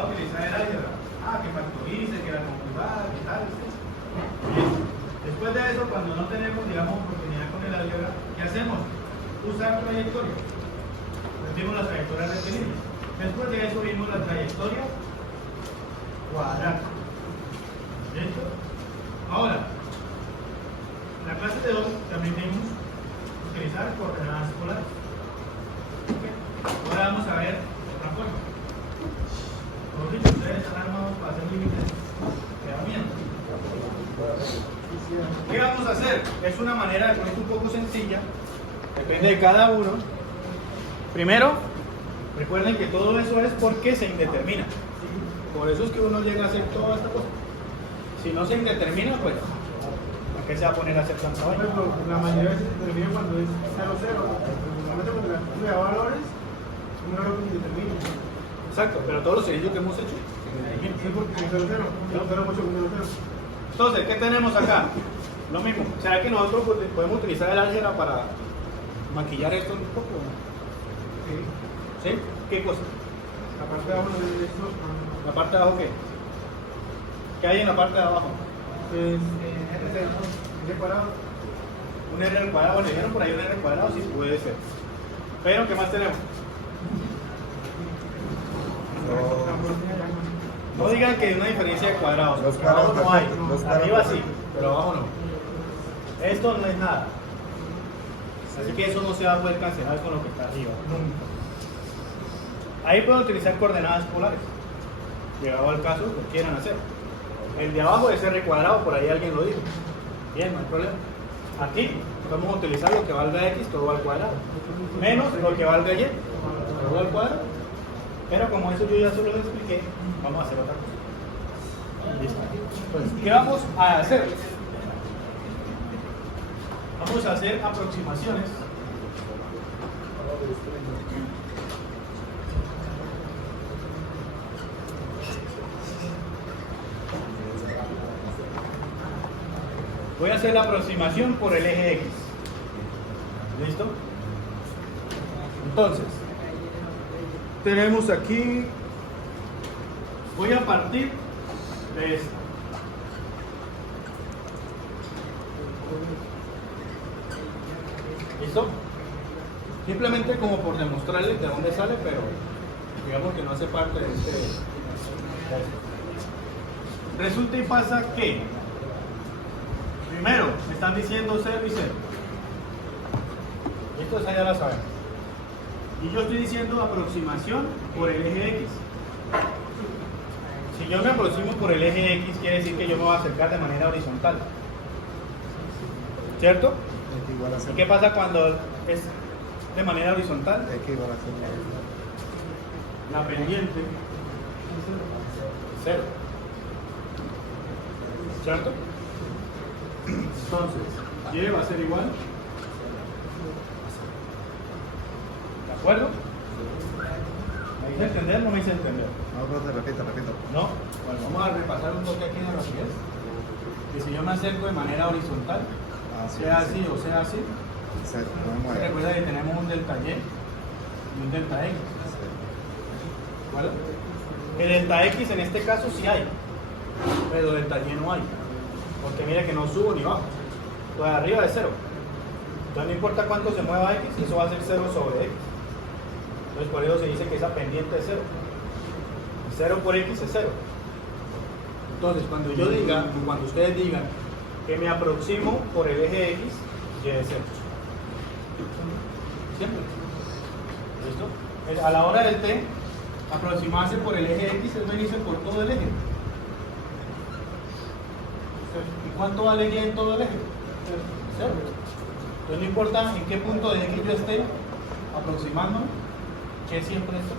va a utilizar el álgebra. Que factorice, que la conjugada, que tal, ¿sí? Después de eso, cuando no tenemos, digamos, oportunidad con el álgebra, ¿qué hacemos? Usar trayectoria. Vimos la trayectoria rectilínea. Después de eso vimos la trayectoria cuadrada. ¿Listo? Ahora, en la clase de hoy también vimos utilizar coordenadas polares. ¿Okay? Ahora vamos a ver otra forma. Por dicho, ustedes están armados para hacer límites de herramientas. ¿Qué vamos a hacer? Es una manera de un poco sencilla, depende de cada uno. Primero, recuerden que todo eso es porque se indetermina. Por eso es que uno llega a hacer toda esta cosa. Si no se indetermina, pues, ¿a qué se va a poner a hacer tanta vaina? La mayoría de veces se determina cuando es 0-0. Normalmente cuando la cantidad de valores, un error que se determina. Exacto, pero todos los ejercicios que hemos hecho. Sí, porque es 0-0. 0-8 con 0-0. Entonces, ¿qué tenemos acá? Lo mismo. ¿Será que nosotros podemos utilizar el álgebra para maquillar esto un poco? Sí. ¿Sí? ¿Qué cosa? La parte de abajo de esto. ¿La parte de abajo qué? ¿Qué hay en la parte de abajo? Pues, R cuadrado. Un R al cuadrado, le dijeron por ahí un R al cuadrado, sí puede ser. Pero, ¿qué más tenemos? No digan que hay una diferencia de cuadrados. Los Abajo cuadrados no hay. perfectos, los Arriba cuadrados sí, pero abajo no. Esto no es nada. Así que eso no se va a poder cancelar con lo que está arriba. Nunca. Ahí pueden utilizar coordenadas polares. Llegado al caso, lo quieran hacer. El de abajo es R cuadrado, por ahí alguien lo dijo. Bien, no hay problema. Aquí vamos a utilizar lo que valga X, todo al cuadrado. Menos lo que valga Y, todo al cuadrado. Pero como eso yo ya se lo expliqué, vamos a hacer otra cosa. Listo. Entonces, ¿qué vamos a hacer? Vamos a hacer aproximaciones. Voy a hacer la aproximación por el eje X. ¿Listo? Entonces, tenemos aquí, voy a partir de esta. ¿Listo? Simplemente como por demostrarles de dónde sale, pero digamos que no hace parte de este. Resulta y pasa que, primero, me están diciendo 0 y 0. Esto esa ya la sabemos. Y yo estoy diciendo aproximación por el eje X. Si yo me aproximo por el eje X, quiere decir que yo me voy a acercar de manera horizontal. ¿Cierto? X igual a ¿Y 0. qué pasa cuando es de manera horizontal? X igual a 0. La pendiente 0. ¿Cierto? Entonces, Y va a ser igual. ¿De acuerdo? ¿Me hice entender o no me hice entender? No, profe, repito. ¿No? Bueno, vamos a repasar un toque aquí de rapidez. Que si yo me acerco de manera horizontal, sea así o sea así, 0. No me mueve. recuerda que tenemos un delta Y y un delta X. ¿Vale? El delta X en este caso sí hay, pero delta Y no hay. Porque mire que no subo ni bajo. Entonces arriba es 0. Entonces no importa cuánto se mueva X, eso va a ser 0 sobre X. Entonces por eso se dice que esa pendiente es 0. 0 por X es 0. Entonces cuando yo diga, o cuando ustedes digan que me aproximo por el eje X, Y es 0. Siempre. ¿Listo? A la hora del T, aproximarse por el eje X es venirse por todo el eje. ¿Y cuánto vale Y en todo el eje? 0. Entonces no importa en qué punto de X yo esté aproximándome, que siempre esto.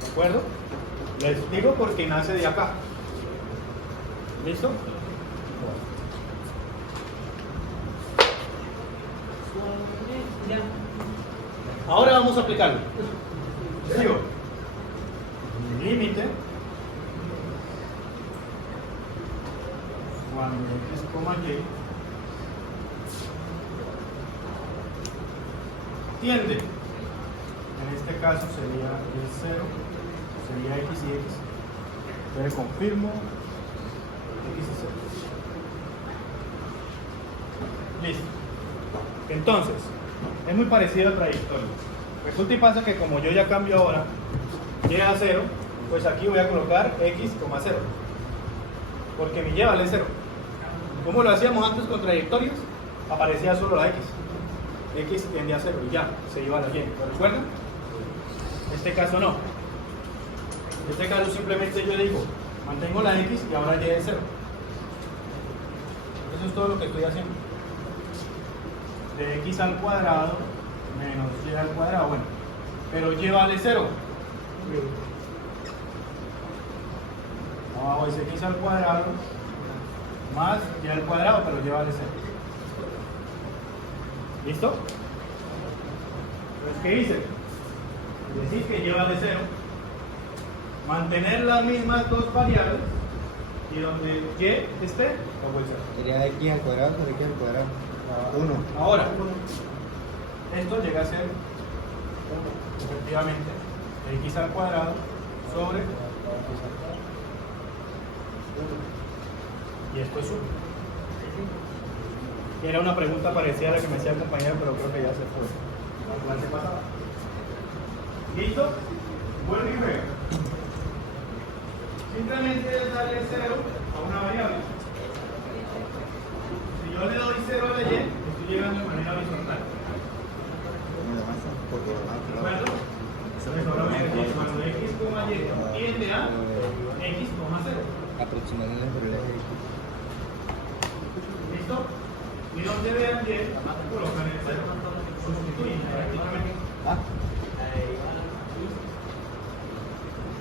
¿De acuerdo? Les digo porque nace de acá. ¿Listo? Ahora vamos a aplicarlo. Sigo. Límite. Cuando X, Y tiende, en este caso sería de 0 sería X y X. Entonces confirmo X es 0. Listo. Entonces, es muy parecido al trayectorio. Resulta y pasa que como yo ya cambio ahora y a 0, pues aquí voy a colocar X, 0. Porque mi Y vale 0. ¿Cómo lo hacíamos antes con trayectorias? Aparecía solo la X. X tiende a 0 y ya, se iba a la Y. ¿Lo recuerdan? En este caso no. En este caso simplemente yo digo, mantengo la X y ahora Y es 0. Eso es todo lo que estoy haciendo. De X al cuadrado menos Y al cuadrado, bueno. Pero Y vale 0. Abajo es X al cuadrado más Y al cuadrado, pero Y vale 0. ¿Listo? Entonces, ¿qué hice? Decir que Y vale 0. Mantener las mismas dos variables y donde Y esté, lo voy a hacer. Sería X al cuadrado sobre X al cuadrado. 1. Ahora, esto llega a ser efectivamente X al cuadrado sobre X al cuadrado. Y esto es 1. Era una pregunta parecida a la que me hacía el compañero, pero creo que ya se fue. La clase pasada. ¿Listo? Vuelvo y veo. Simplemente es darle 0 a una variable. Si yo le doy 0 a la Y, estoy llegando de manera horizontal. ¿De acuerdo? Entonces ahora voy a decir cuando X, Y tiende a X, 0. Aproximación entre el eje X. ¿Listo? Y donde vean Y, colocan el 0. Sustituyen prácticamente.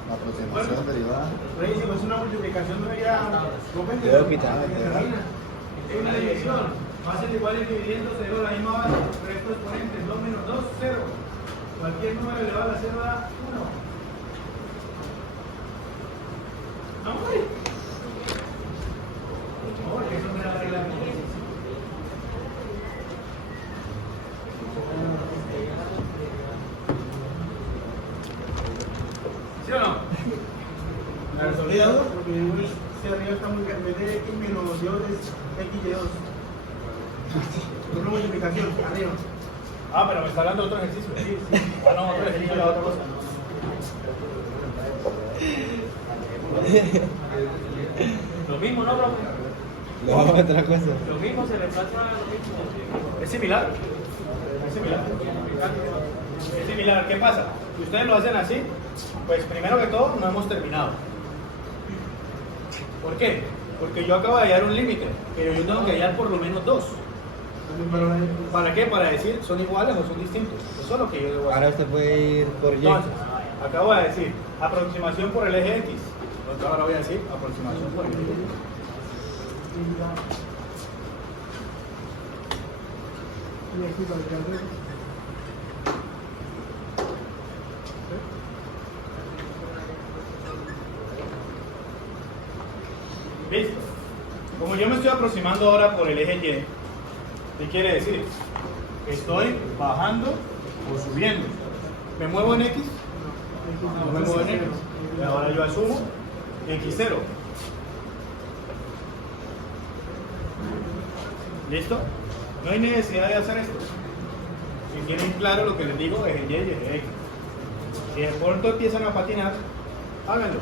Aproximación derivada. Oye, si es una multiplicación, no había. Debo quitar. Es una división. Bases iguales dividiendo 0 la misma base. Resto exponentes. 2 menos 2, 0. Cualquier número elevado a la 0 da 1. ¿No? Porque eso me da la regla de Moore. ¿Sí o no? La Cuidado, porque si arriba está muy grande, en vez de X menos 2 es X de 2. Es una multiplicación, arriba. Ah, pero me está hablando de otro ejercicio. Sí, sí. Ah, no, otro ejercicio era otra cosa. Lo mismo, ¿no, bro? No, otra cosa. Lo mismo se reemplaza a lo mismo. Es similar. Es similar. Es similar. ¿Qué pasa? Si ustedes lo hacen así, pues primero que todo no hemos terminado. ¿Por qué? Porque yo acabo de hallar un límite, pero yo tengo que hallar por lo menos 2. ¿Para qué? Para decir son iguales o son distintos. Eso es lo que yo debo hacer. Ahora usted puede ir por Y. Entonces, acabo de decir aproximación por el eje X. Entonces ahora voy a decir aproximación por el eje X. Listo. Como yo me estoy aproximando ahora por el eje Y, ¿qué quiere decir? Estoy bajando o subiendo. ¿Me muevo en X? No me muevo en X. Y ahora yo asumo X0. ¿Listo? No hay necesidad de hacer esto. Si tienen claro lo que les digo, eje Y y eje X. Si de pronto empiezan a patinar, háganlo.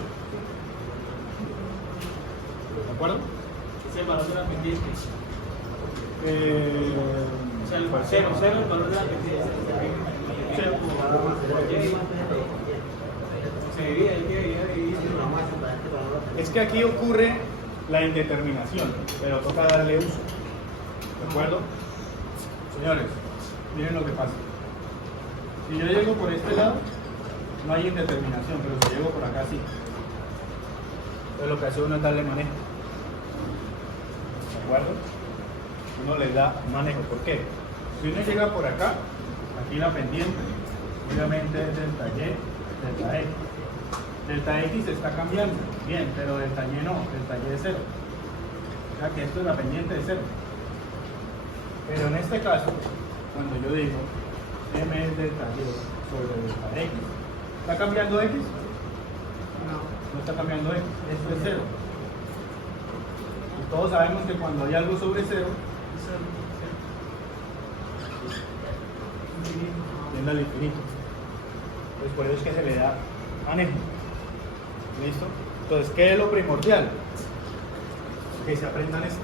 ¿De acuerdo? Es el valor de la pendiente. O sea, el Cero. el valor de la pendiente. Cero. Se divide. Es que aquí ocurre la indeterminación, pero toca darle uso. ¿De acuerdo? Señores, miren lo que pasa. Si yo llego por este lado, no hay indeterminación, pero si llego por acá sí. Entonces lo que hace uno es darle manejo. ¿De acuerdo? Uno le da manejo. ¿Por qué? Si uno llega por acá, aquí la pendiente, obviamente es delta Y, delta X. Delta X está cambiando, bien, pero delta Y no, delta Y es 0. O sea que esto es la pendiente de 0. Pero en este caso, cuando yo digo M es delta Y sobre delta X, ¿está cambiando X? no está cambiando X, esto es 0. Y todos sabemos que cuando hay algo sobre 0, tiende al infinito. Entonces por eso es que se le da manejo. ¿Listo? Entonces, ¿qué es lo primordial? Que se aprendan esto.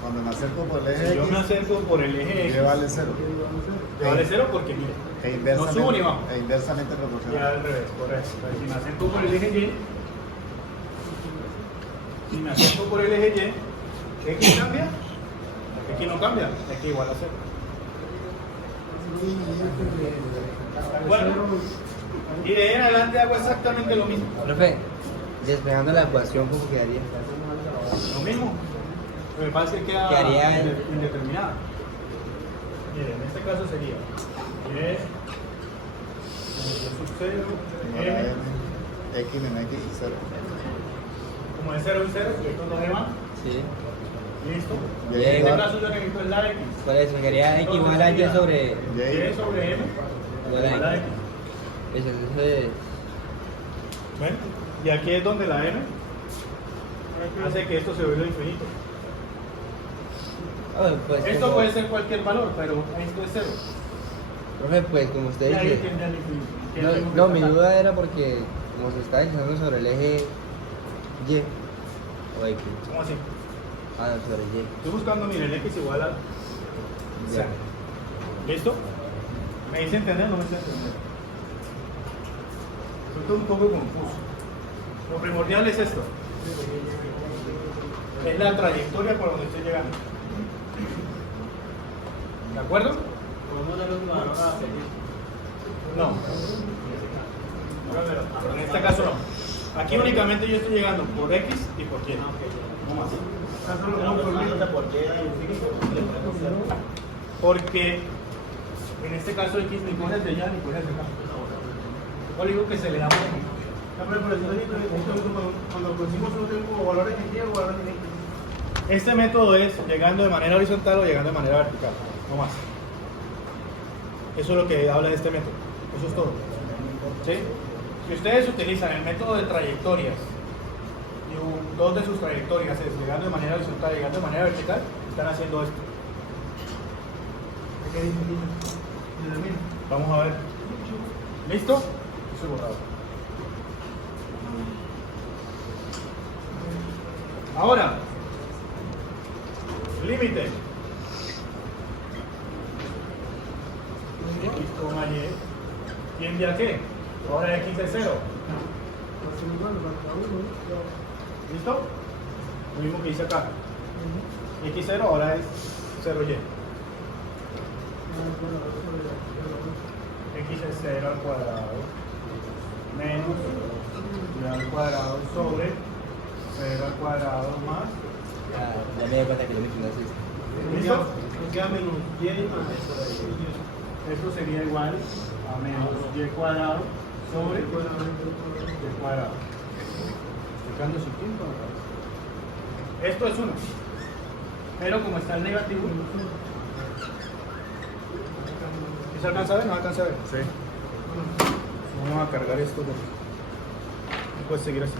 Cuando me acerco por el Si eje yo me X, acerco por el eje Y X, vale 0. vale 0 porque mire, no subo ni bajo. E inversamente Y proporcional. al revés, correcto. Entonces, si me acerco por el eje Y, si me acerco por el eje Y, X cambia, X no cambia, X igual a 0. ¿De acuerdo? Y de ahí en adelante hago exactamente lo mismo. Profe, despejando la ecuación, ¿cómo quedaría? Lo mismo. Lo que pasa es que queda Quedaría en- indeterminada. Mire, en este caso sería Y sub 0, Igual a M, M, X menos X y 0. como es 0 y 0, y estos dos demás, Sí. listo. Y En este igual- caso yo necesito es la X. Por eso quedaría X igual a Y sobre Y sobre M igual igual a a X. X. Eso es. ¿Ven? Y aquí es donde la M hace que esto se vuelva infinito. Pues, Esto como- puede ser cualquier valor, pero esto es 0. Profe, pues como usted Y ahí dice. tiende al infinito. ¿Qué es No, lo mismo no, que mi acá? duda era porque como se está desplazando sobre el eje Y o X. ¿Cómo así? Ah, no, sobre Y. Estoy buscando, mire, el X igual a Ya. 0. ¿Listo? ¿Me hice entender o no me hice entender? Estoy un poco confuso. Lo primordial es esto. Es la trayectoria por donde estoy llegando. ¿De acuerdo? Podemos darle un valor a seguir. No. En este caso no. Aquí únicamente yo estoy llegando por X y por Y. No más. Porque en este caso X ni coges de allá ni coges de acá. Yo digo que se le da manejo. No, pero por eso cuando pusimos un tiempo valores en Y o valores en X. Este método es llegando de manera horizontal o llegando de manera vertical, no más. Eso es lo que habla de este método. Eso es todo. ¿Sí? Si ustedes utilizan el método de trayectorias y dos de sus trayectorias es llegando de manera horizontal y llegando de manera vertical, están haciendo esto. ¿Qué dice aquí? Vamos a ver. ¿Listo? Eso es borrado. Ahora, límite. X, Y tiende a qué? Ahora X es 0. ¿Listo? Lo mismo que hice acá. X0 ahora es 0Y. X es 0 al cuadrado menos y al cuadrado sobre 0 al cuadrado más. Ya me di cuenta que lo mismo es esto. ¿Listo? Nos queda menos Y más Esto sería igual a menos Y cuadrado sobre Y cuadrado. Explicando su tiempo. Esto es 1. Pero como está el negativo, ¿se alcanza a ver? ¿No alcanza a ver? Sí. Vamos a cargar esto. No puedes seguir así.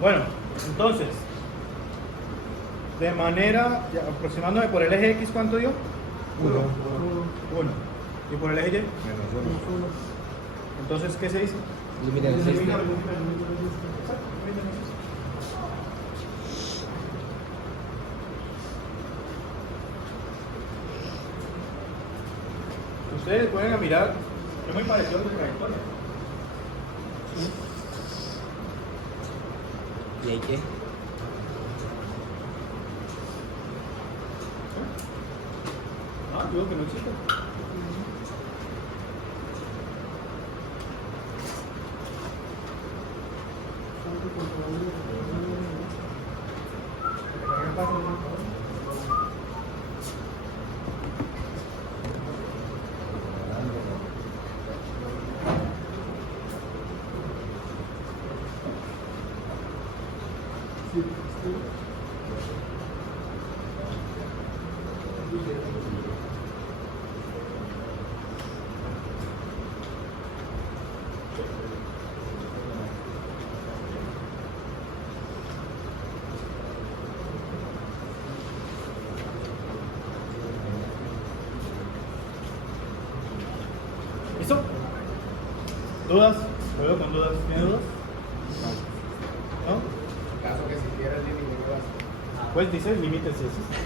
Bueno, entonces, de manera, ya, aproximándome por el eje X, ¿cuánto dio? 1. ¿Y por el eje Y? Menos 1. Entonces, ¿qué se dice? Límite en sexta. Ustedes pueden a mirar, es muy parecido a su trayectoria. ¿Y ahí qué? Ah, digo que no existe. ¿Listo? ¿Dudas? Lo veo con dudas. ¿Tiene dudas? ¿No? Caso que si quiera el límite, ¿qué va a hacer? Pues dice el límite sí existe.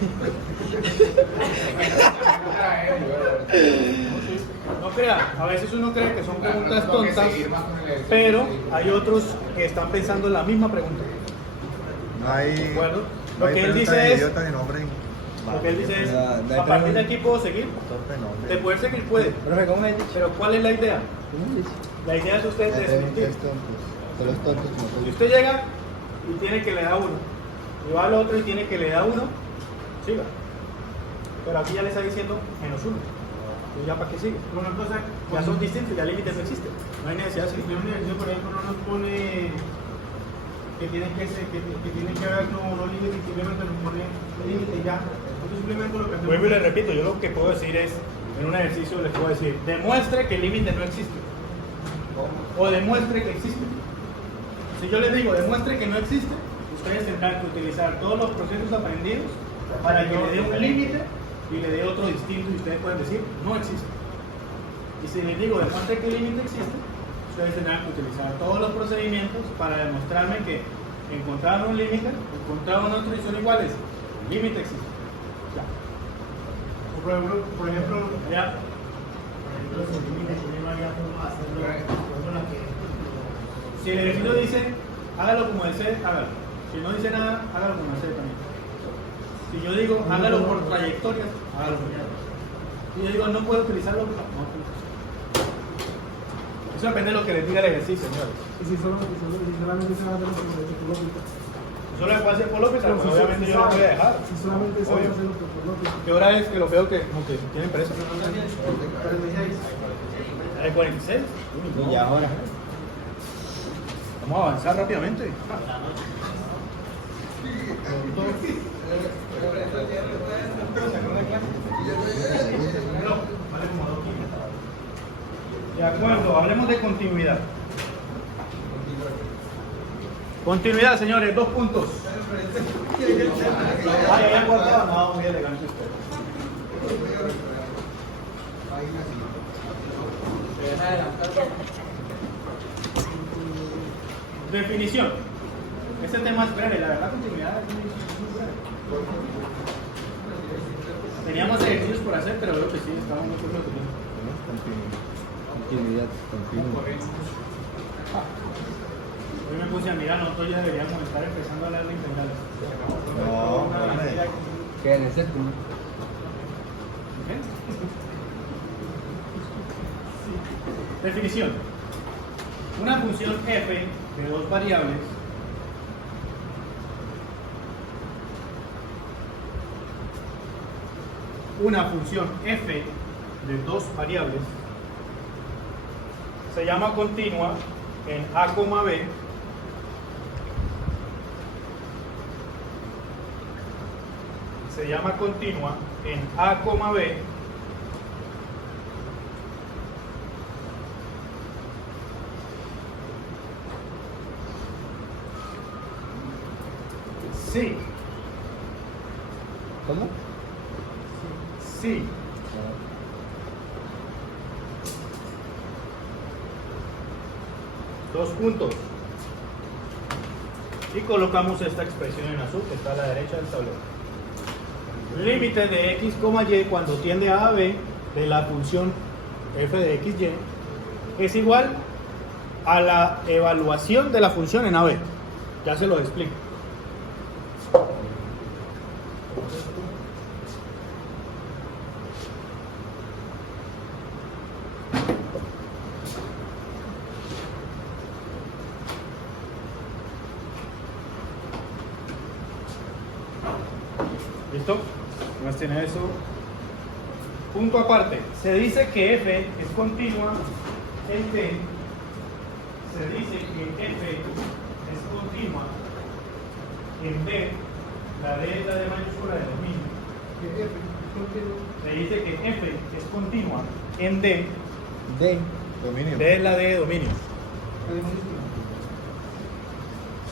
No crea, a veces uno cree que son preguntas tontas, pero hay otros que están pensando en la misma pregunta. No hay. ¿De acuerdo? No Lo hay que él pregunta dice de es, idiota ni nombre. lo que él dice es, No hay a partir de pregunta. aquí puedo seguir. Torpe nombre. De poder seguir puede, Profe, ¿cómo me dicho? pero ¿cuál es la idea? ¿Cómo dice? La idea es usted desmentir. Es tontos. Son los tontos como Si tú. usted llega y tiene que le da uno, y va al otro y tiene que le da uno, siga. Pero aquí ya le está diciendo menos uno. ¿Y ya para qué sigue? Una cosa, Ya son distintos, ya límites no existen. No hay necesidad de si seguir. una universidad, por ejemplo, no nos pone que tiene que ser, que tiene que haber no límites, simplemente nos pone límite ya. Nosotros simplemente lo que hacemos. Vuelvo y le repito, yo lo que puedo decir es, en un ejercicio les puedo decir, demuestre que el límite no existe. O demuestre que existe. Si yo les digo, demuestre que no existe, ustedes tendrán que utilizar todos los procesos aprendidos para que le dé un límite y le dé otro distinto y ustedes pueden decir, no existe. Y si les digo, demuestre que el límite existe, ustedes tendrán que utilizar todos los procedimientos para demostrarme que encontraron un límite, encontraron otro y son iguales. El límite existe. Ya. Por ejemplo, Ya. Si el ejercicio dice, hágalo como desee, hágalo. Si no dice nada, hágalo como desee también. Si yo digo, hágalo por trayectorias, hágalo por trayectorias. Si yo digo, no puedo utilizarlo, no puedo utilizarlo. Eso depende de lo que les diga el ejercicio, señores. y si solamente se va a hacer por lógica. Solo le puedo hacer por López, pero obviamente yo no voy a dejar. Si solamente se va a Obvio. hacer por lógica. ¿Qué hora es que lo veo que como que tienen presa? 46. ¿Hay 46? Y ahora. Vamos a avanzar rápidamente. De acuerdo, hablemos de continuidad. Continuidad, señores, 2 puntos. Ay, había cortado, no, muy elegante usted. Definición. Este tema es breve, la verdad, continuidad es muy breve. Teníamos ejercicios por hacer, pero veo que sí, estamos muy cortos de tiempo. Continuidad, continua. Hoy me puse a mirar, nosotros ya deberíamos estar empezando a hablar de integrales. No, hombre. ¿Qué en el séptimo? ¿Ok? Definición. Una función f de 2 variables se llama continua en a, b se llama continua en a, b sí, ¿Cómo? sí, dos puntos. Y colocamos esta expresión en azul que está a la derecha del tablero. Límite de x, y cuando tiende a b de la función f de x, y es igual a la evaluación de la función en AB. Ya se lo explico. ¿Listo? ¿Más tiene eso? Punto aparte. Se dice que f es continua en t. Se dice que f es continua en b. La d es la de mayúscula de dominio. Se dice que f es continua en D. D. Dominio. D es la D de dominio.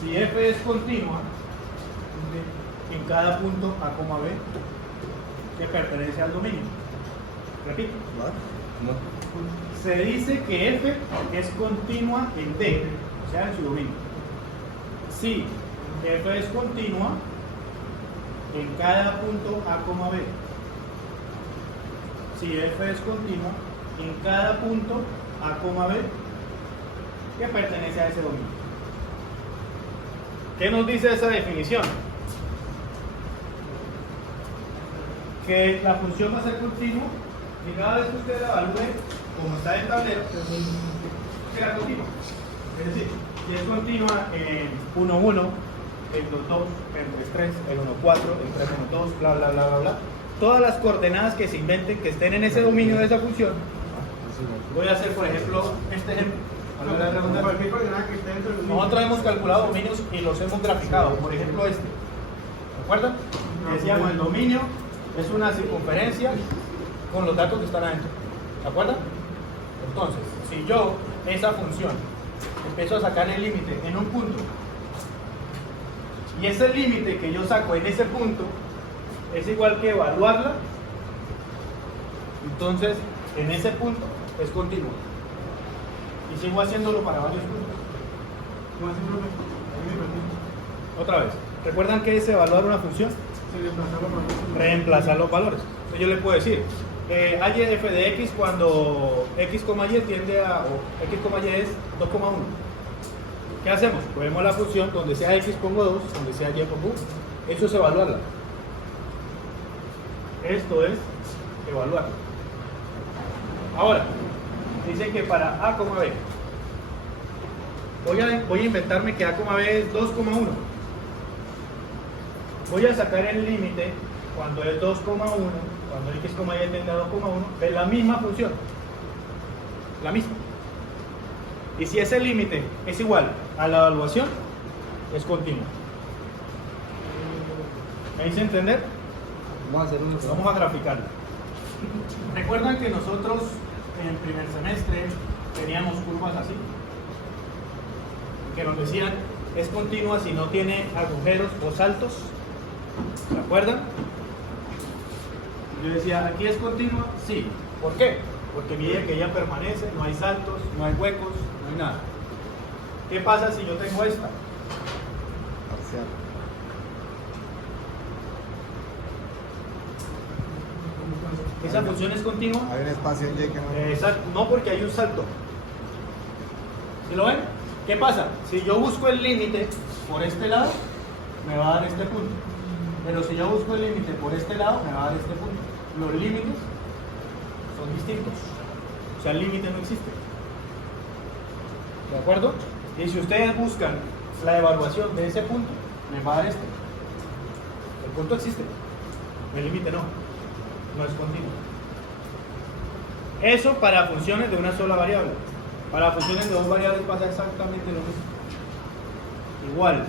Si f es continua en cada punto A, B que pertenece al dominio. Repito. No. Se dice que f es continua en D, o sea, en su dominio. Si f es continua en cada punto A, B. Si f es continua en cada punto A, B que pertenece a ese dominio. ¿Qué nos dice esa definición? Que la función va a ser continua y cada vez que usted la evalúe, como está en el tablero, será continua. Es decir, si es continua en 1, 1, en 2, 2, en 3, 3, en 1, 4, en 3, 1, 2, bla, bla, bla, bla, bla. Todas las coordenadas que se inventen, que estén en ese dominio de esa función. Voy a hacer, por ejemplo, este ejemplo. Cualquier coordenada que esté dentro del dominio. Nosotros hemos calculado dominios y los hemos graficado. Por ejemplo, este. ¿De acuerdo? Decíamos, el dominio es una circunferencia con los datos que están adentro. ¿De acuerdo? Entonces, si yo esa función empiezo a sacar el límite en un punto y ese límite que yo saco en ese punto es igual que evaluarla, entonces en ese punto es continuo. Y sigo haciéndolo para varios puntos. ¿Cómo así, profe? Ahí me perdí. Otra vez, ¿recuerdan qué es evaluar una función? Se reemplazó la profe. Reemplazar los valores. Entonces yo le puedo decir, hay f de x cuando x, y tiende a, o x, y es 2,1. ¿Qué hacemos? Cogemos la función, donde sea x pongo 2, donde sea y pongo 1. Eso es evaluarla. Esto es evaluarla. Ahora, dice que para a, b, voy a inventarme que a, b es 2,1. Voy a sacar el límite cuando es 2,1, cuando x, y tiende a 2,1, de la misma función. La misma. Y si ese límite es igual a la evaluación, es continuo. ¿Me hice entender? Vamos a hacer uno. Vamos a graficarlo. ¿Recuerdan que nosotros en el primer semestre teníamos curvas así? Que nos decían, es continua si no tiene agujeros o saltos. ¿Se acuerdan? Yo decía, ¿aquí es continua? Sí. ¿Por qué? Porque mire que ella permanece, no hay saltos, no hay huecos, no hay nada. ¿Qué pasa si yo tengo esta? Parcial. ¿Esa función es continua? Hay un espacio en Y que no. Exacto, no, porque hay un salto. ¿Sí lo ven? ¿Qué pasa? Si yo busco el límite por este lado, me va a dar este punto. Pero si yo busco el límite por este lado, me va a dar este punto. Los límites son distintos. O sea, el límite no existe. ¿De acuerdo? Y si ustedes buscan la evaluación de ese punto, me va a dar este. El punto existe. El límite no. No es continuo. Eso para funciones de una sola variable. Para funciones de dos variables pasa exactamente lo mismo. Igual.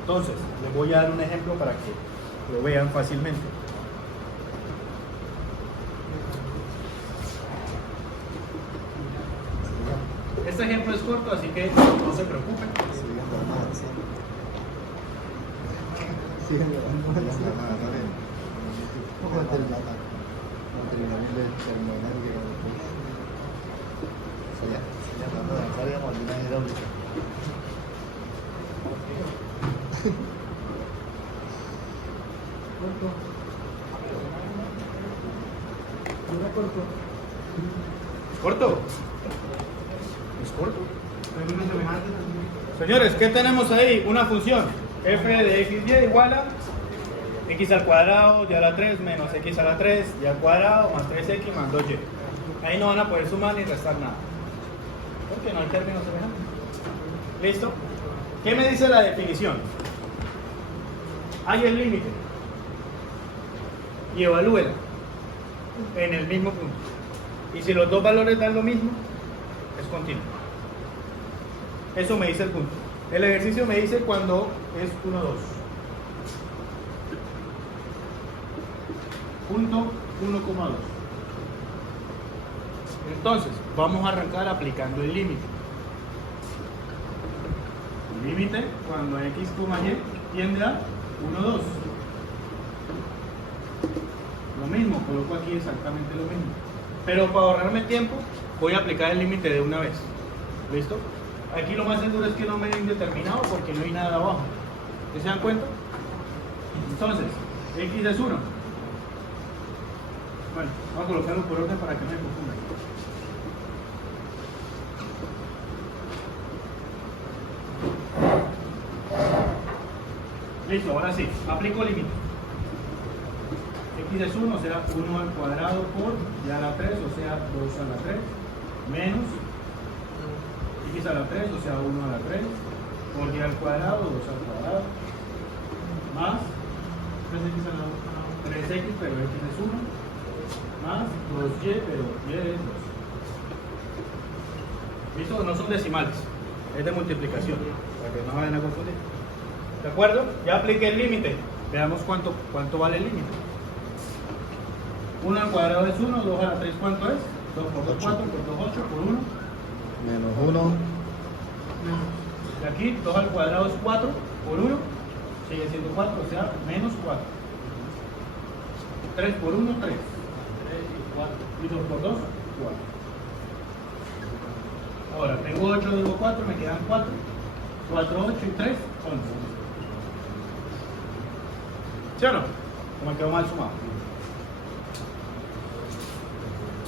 Entonces, les voy a dar un ejemplo para que lo vean fácilmente. Este ejemplo es corto, así que no se preocupen. Siguiendo la nada, sí. Siguiendo la nada, sí. ¿Cómo te la nada? No te la mil de terminal que después. Ya cuando avanzar ya cuando una hidráulica. ¿Corto? Es corto. Términos semejantes. Señores, ¿qué tenemos ahí? Una función f de xy igual a x al cuadrado y a la 3 menos x a la 3 y al cuadrado más 3x más 2y. Ahí no van a poder sumar ni restar nada, porque no hay términos semejantes. ¿Listo? ¿Qué me dice la definición? Hay el límite y evalúela en el mismo punto. Y si los dos valores dan lo mismo, es continuo. Eso me dice el punto. El ejercicio me dice cuando es 1, 2. punto 1,2. Entonces, vamos a arrancar aplicando el límite. El límite cuando x, y tiende a 1, 2. Lo mismo, coloco aquí exactamente lo mismo. Pero para ahorrarme tiempo, voy a aplicar el límite de una vez. ¿Listo? Aquí lo más seguro es que no me den indeterminado porque no hay nada abajo. ¿Sí se dan cuenta? Entonces, x es 1. Bueno, vamos a colocarlo por orden para que no me confundan. Listo, ahora sí, aplico límite. X es 1, o sea 1 al cuadrado por y a la 3, o sea 2 a la 3, menos x a la 3, o sea 1 a la 3, por y al cuadrado, 2 al cuadrado, más 3x a la 3x, pero x es 1, más 2y, pero y es 2. ¿Listo? No son decimales, es de multiplicación, para que no vayan a confundir. ¿De acuerdo? Ya apliqué el límite. Veamos cuánto vale el límite. 1 al cuadrado es 1, 2 a la 3, ¿cuánto es? 2 por 2, 4, por 2, 8, por 1. Menos 1. De aquí, 2 al cuadrado es 4, por 1, sigue siendo 4, o sea, menos 4. 3 por 1, 3. 3 y 4. Y 2 por 2, 4. Ahora, tengo 8, digo 4, me quedan 4. 4, 8 y 3, 11. ¿Sí o no? ¿O me quedó mal sumado?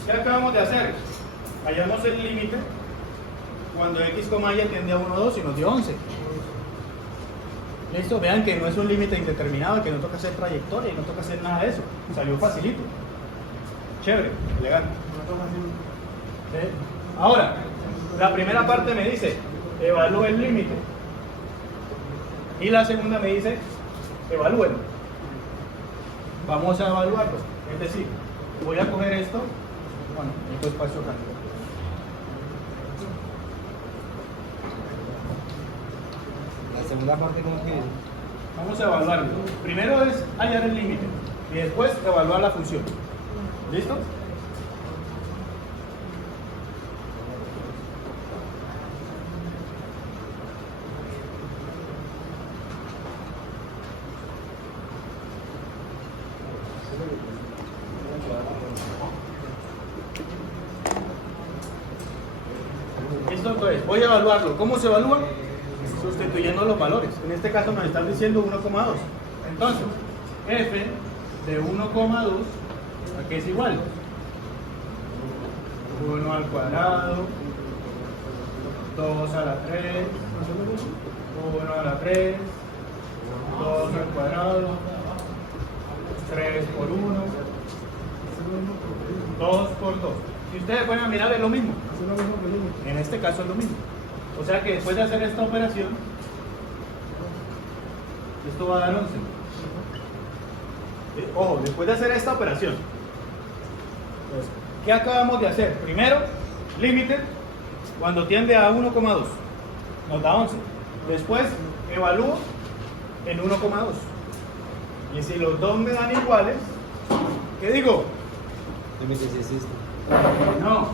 ¿Qué acabamos de hacer? Hallamos el límite cuando x, y tiende a 1, 2 y nos dio 11. ¿Listo? Vean que no es un límite indeterminado, que no toca hacer trayectoria y no toca hacer nada de eso. Salió facilito. Chévere, elegante. ¿Sí? Ahora, la primera parte me dice, evalúe el límite. Y la segunda me dice, evalúelo. Vamos a evaluarlo. Es decir, voy a coger esto. Bueno, esto es espacio acá. La segunda parte, ¿cómo que dice? Vamos a evaluarlo. Primero es hallar el límite y después evaluar la función. ¿Listo? Listo, entonces voy a evaluarlo. ¿Cómo se evalúa? Sustituyendo los valores. En este caso nos están diciendo 1,2. Entonces, f de 1,2, ¿a qué es igual? 1 al cuadrado, 2 a la 3, 1 a la 3, 2 al cuadrado, 3 por 1, 2 por 2. Si ustedes pueden mirar es lo mismo. En este caso es lo mismo. O sea que después de hacer esta operación, esto va a dar 11. Ojo, después de hacer esta operación, pues, ¿qué acabamos de hacer? Primero, límite cuando tiende a 1,2, nos da 11. Después, evalúo en 1,2. Y si los dos me dan iguales, ¿qué digo? Límite si existe. No.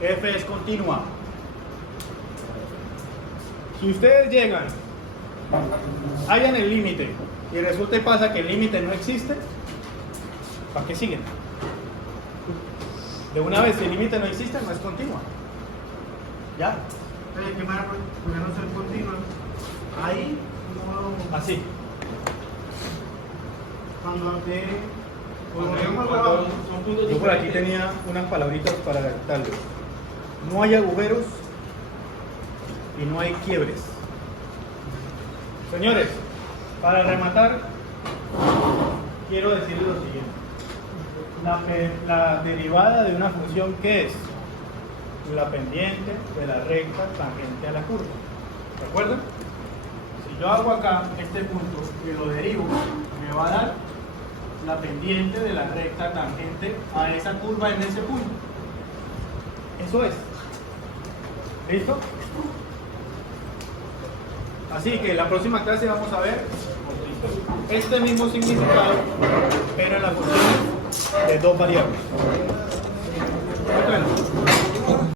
F es continua. Si ustedes llegan, hallan el límite y resulta y pasa que el límite no existe, ¿para qué siguen? De una vez, si el límite no existe, no es continua. ¿Ya? Oye, ¿qué más? Porque no ser continua. Ahí, no. Así. Cuando te. Son puntos Yo por aquí diferentes. tenía unas palabritas para adaptarlo. No hay agujeros y no hay quiebres. Señores, para rematar, quiero decirles lo siguiente. La derivada de una función, ¿qué es? La pendiente de la recta tangente a la curva. ¿De acuerdo? Si yo hago acá este punto y lo derivo, me va a dar la pendiente de la recta tangente a esa curva en ese punto. Eso es. ¿Listo? Así que en la próxima clase vamos a ver este mismo significado, pero en la función de dos variables. Muy bueno.